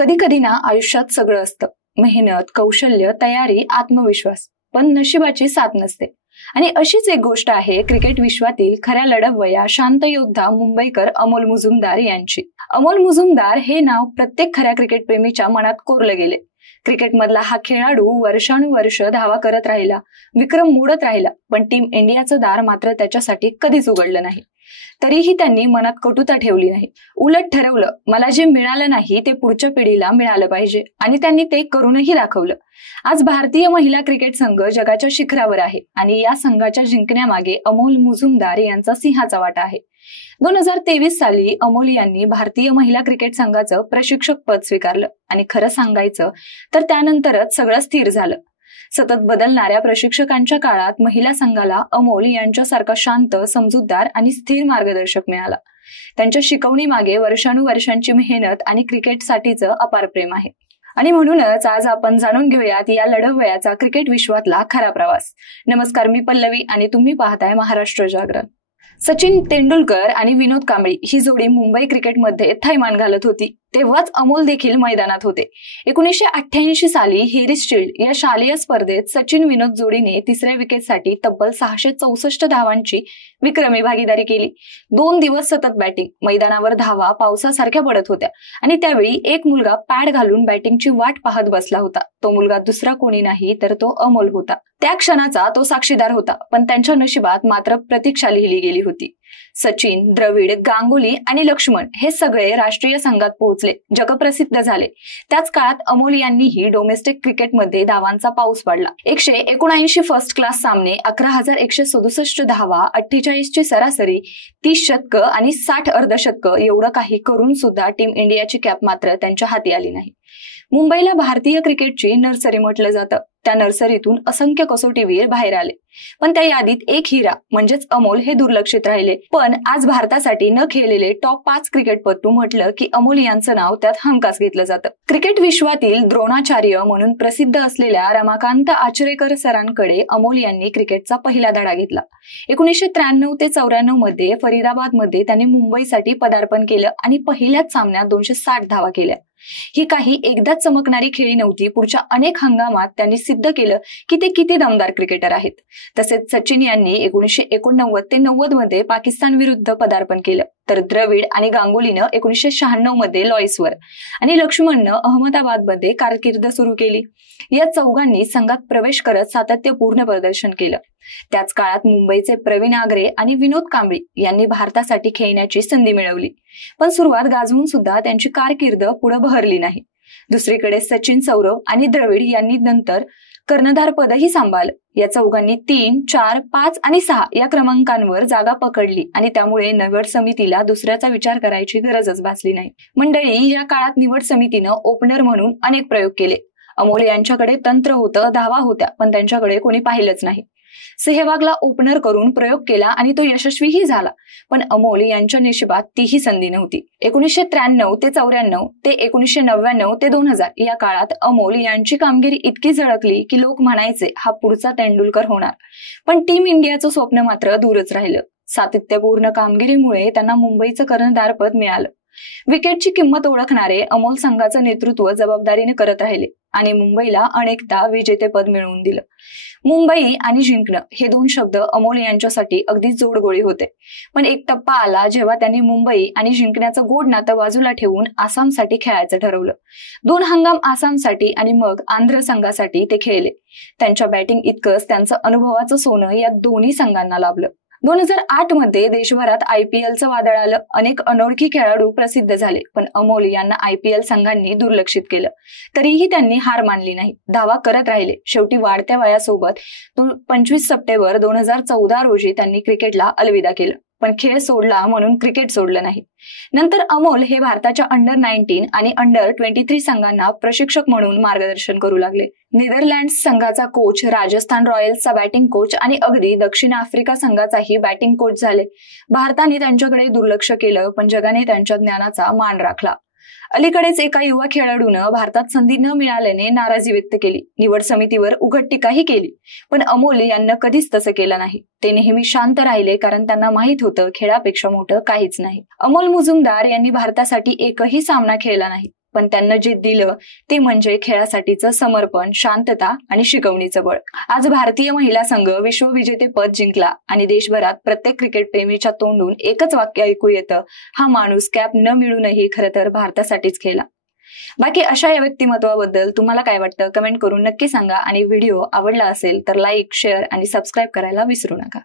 कधी कधी ना आयुष्यात सगळं असतं, मेहनत, कौशल्य, तयारी, आत्मविश्वास, पण नशिबाची साथ नसते. आणि अशीच एक गोष्ट आहे क्रिकेट विश्वातील खऱ्या लढवय्या शांत योद्धा मुंबईकर अमोल मुजुमदार यांची. अमोल मुजुमदार हे नाव प्रत्येक खऱ्या क्रिकेट प्रेमीच्या मनात कोरले गेले. क्रिकेटमधला हा खेळाडू वर्षानुवर्ष धावा करत राहिला, विक्रम मोडत राहिला, पण टीम इंडियाचं दार मात्र त्याच्यासाठी कधीच उघडलं नाही. तरीही त्यांनी मनात कटुता ठेवली नाही. उलट ठरवलं, मला जे मिळालं नाही ते पुढच्या पिढीला मिळालं पाहिजे, आणि त्यांनी ते करूनही दाखवलं. आज भारतीय महिला क्रिकेट संघ जगाच्या शिखरावर आहे आणि या संघाच्या जिंकण्यामागे अमोल मुजुमदार यांचा सिंहाचा वाटा आहे. 2023 साली अमोल यांनी भारतीय महिला क्रिकेट संघाचं प्रशिक्षक पद स्वीकारलं आणि खरं सांगायचं तर त्यानंतरच सगळं स्थिर झालं. सतत बदलणाऱ्या प्रशिक्षकांच्या काळात महिला संघाला अमोल यांच्यासारखा शांत, समजूतदार आणि स्थिर मार्गदर्शक मिळाला. त्यांच्या शिकवणीमागे वर्षानुवर्षांची मेहनत आणि क्रिकेटसाठीचं अपार प्रेम आहे. आणि म्हणूनच आज आपण जाणून घेऊयात या लढवय्याचा क्रिकेट विश्वातला खरा प्रवास. नमस्कार, मी पल्लवी आणि तुम्ही पाहताय महाराष्ट्र जागरण. सचिन तेंडुलकर आणि विनोद कांबळी ही जोडी मुंबई क्रिकेटमध्ये थैमान घालत होती, तेव्हाच अमोल देखील मैदानात होते. 1988 साली हेरिस शील्ड या शालेय स्पर्धेत सचिन विनोद जोडीने तिसऱ्या विकेटसाठी तब्बल 664 धावांची विक्रमी भागीदारी केली. 2 दिवस सतत बॅटिंग, मैदानावर धावा पावसासारख्या पडत होत्या आणि त्यावेळी एक मुलगा पॅड घालून बॅटिंगची वाट पाहत बसला होता. तो मुलगा दुसरा कोणी नाही तर तो अमोल होता. त्या क्षणाचा तो साक्षीदार होता, पण त्यांच्या नशिबात मात्र प्रतीक्षा लिहिली गेली होती. सचिन, द्रविड, गांगुली आणि लक्ष्मण हे सगळे राष्ट्रीय संघात पोहोचले, जगप्रसिद्ध झाले. त्याच काळात अमोल यांनीही डोमेस्टिक क्रिकेटमध्ये धावांचा पाऊस पाडला. 179 फर्स्ट क्लास सामने, 11,167 धावा, 48 ची सरासरी, 30 शतकं आणि 60 अर्धशतकं एवढं काही करून सुद्धा टीम इंडियाची कॅप मात्र त्यांच्या हाती आली नाही. मुंबईला भारतीय क्रिकेटची नर्सरी म्हटलं जातं. त्या नर्सरीतून असंख्य कसोटीवीर बाहेर आले, पण त्या यादीत एक हिरा म्हणजेच अमोल हे दुर्लक्षित राहिले. पण आज भारतासाठी न खेळलेले टॉप 5 क्रिकेटपटू म्हटलं की अमोल यांचं नाव त्यात हमखास घेतलं जातं. क्रिकेट विश्वातील द्रोणाचार्य म्हणून प्रसिद्ध असलेल्या रमाकांत आचरेकर सरांकडे अमोल यांनी क्रिकेटचा पहिला धडा घेतला. 1993 ते 94 मध्ये फरीदाबादमध्ये त्यांनी मुंबईसाठी पदार्पण केलं आणि पहिल्याच सामन्यात 260 धावा केल्या. ही काही एकदाच चमकणारी खेळी नव्हती. पुढच्या अनेक हंगामात त्यांनी सिद्ध केलं की ते किती दमदार क्रिकेटर आहेत. तसेच सचिन यांनी 1989 ते 90 मध्ये पाकिस्तान विरुद्ध पदार्पण केलं, तर द्रविड आणि गांगुलीनं 1996 मध्ये लॉईसवर आणि लक्ष्मणनं अहमदाबादमध्ये कारकीर्द सुरू केली. या चौघांनी संघात प्रवेश करत सातत्यपूर्ण प्रदर्शन केलं. त्याच काळात मुंबईचे प्रवीण आगरे आणि विनोद कांबळी यांनी भारतासाठी खेळण्याची संधी मिळवली, पण सुरुवात गाजवून सुद्धा त्यांची कारकीर्द पुढे बहरली नाही. दुसरीकडे सचिन, सौरव आणि द्रविड यांनी नंतर कर्णधार पदही सांभाळलं. या चौघांनी 3, 4, 5 आणि 6 या क्रमांकांवर जागा पकडली आणि त्यामुळे निवड समितीला दुसऱ्याचा विचार करायची गरजच भासली नाही. मंडळी, या काळात निवड समितीनं ओपनर म्हणून अनेक प्रयोग केले. अमोल यांच्याकडे तंत्र होतं, धावा होत्या, पण त्यांच्याकडे कोणी पाहिलंच नाही. सेहवागला ओपनर करून प्रयोग केला आणि तो यशस्वीही झाला, पण अमोल यांच्या नशिबात तीही संधी नव्हती. 1993 ते 94 ते 1999 ते 2000 या काळात अमोल यांची कामगिरी इतकी झळकली की लोक म्हणायचे हा पुढचा तेंडुलकर होणार. पण टीम इंडियाचं स्वप्न मात्र दूरच राहिलं. सातत्यपूर्ण कामगिरीमुळे त्यांना मुंबईचं कर्णधारपद मिळालं. विकेटची किंमत ओळखणारे अमोल संघाचं नेतृत्व जबाबदारीने करत राहिले आणि मुंबईला अनेकदा विजेतेपद मिळवून दिलं. मुंबई आणि जिंकणं हे 2 शब्द अमोल यांच्यासाठी अगदी जोडगोळी होते. पण एक टप्पा आला जेव्हा त्यांनी मुंबई आणि जिंकण्याचं गोड नातं बाजूला ठेवून आसामसाठी खेळायचं ठरवलं. 2 हंगाम आसामसाठी आणि मग आंध्र संघासाठी ते खेळले. त्यांच्या बॅटिंग इतकंच त्यांचं अनुभवाचं सोनं या दोन्ही संघांना लाभलं. 2008 मध्ये देशभरात IPLचं वादळ आलं. अनेक अनोळखी खेळाडू प्रसिद्ध झाले, पण अमोल यांना IPL संघांनी दुर्लक्षित केलं. तरीही त्यांनी हार मानली नाही, धावा करत राहिले. शेवटी वाढत्या वयासोबत 25 सप्टेंबर 2014 रोजी त्यांनी क्रिकेटला अलविदा केलं. पण खेळ सोडला म्हणून क्रिकेट सोडलं नाही. नंतर अमोल हे भारताच्या अंडर 19 आणि अंडर 23 संघांना प्रशिक्षक म्हणून मार्गदर्शन करू लागले. नेदरलँड्स संघाचा कोच, राजस्थान रॉयल्सचा बॅटिंग कोच आणि अगदी दक्षिण आफ्रिका संघाचाही बॅटिंग कोच झाले. भारताने त्यांच्याकडे दुर्लक्ष केलं, पण जगाने त्यांच्या ज्ञानाचा मान राखला. अलीकडेच एका युवा खेळाडूनं भारतात संधी न मिळाल्याने नाराजी व्यक्त केली. निवड समितीवर उघड टीकाही केली, पण अमोल यांना कधीच तसं केलं नाही. ते नेहमी शांत राहिले, कारण त्यांना माहित होतं खेळापेक्षा मोठं काहीच नाही. अमोल मुजुमदार यांनी भारतासाठी एकही सामना खेळला नाही, पण त्यांना जे दिलं ते म्हणजे खेळासाठीचं समर्पण, शांतता आणि शिकवणीचं बळ. आज भारतीय महिला संघ विश्वविजेतेपद जिंकला आणि देशभरात प्रत्येक क्रिकेट प्रेमीच्या तोंडून एकच वाक्य ऐकू येतं, हा माणूस कॅप न मिळूनही खरं तर भारतासाठीच खेळला. बाकी अशा या व्यक्तिमत्वाबद्दल तुम्हाला काय वाटतं कमेंट करून नक्की सांगा आणि व्हिडिओ आवडला असेल तर लाईक, शेअर आणि सबस्क्राईब करायला विसरू नका.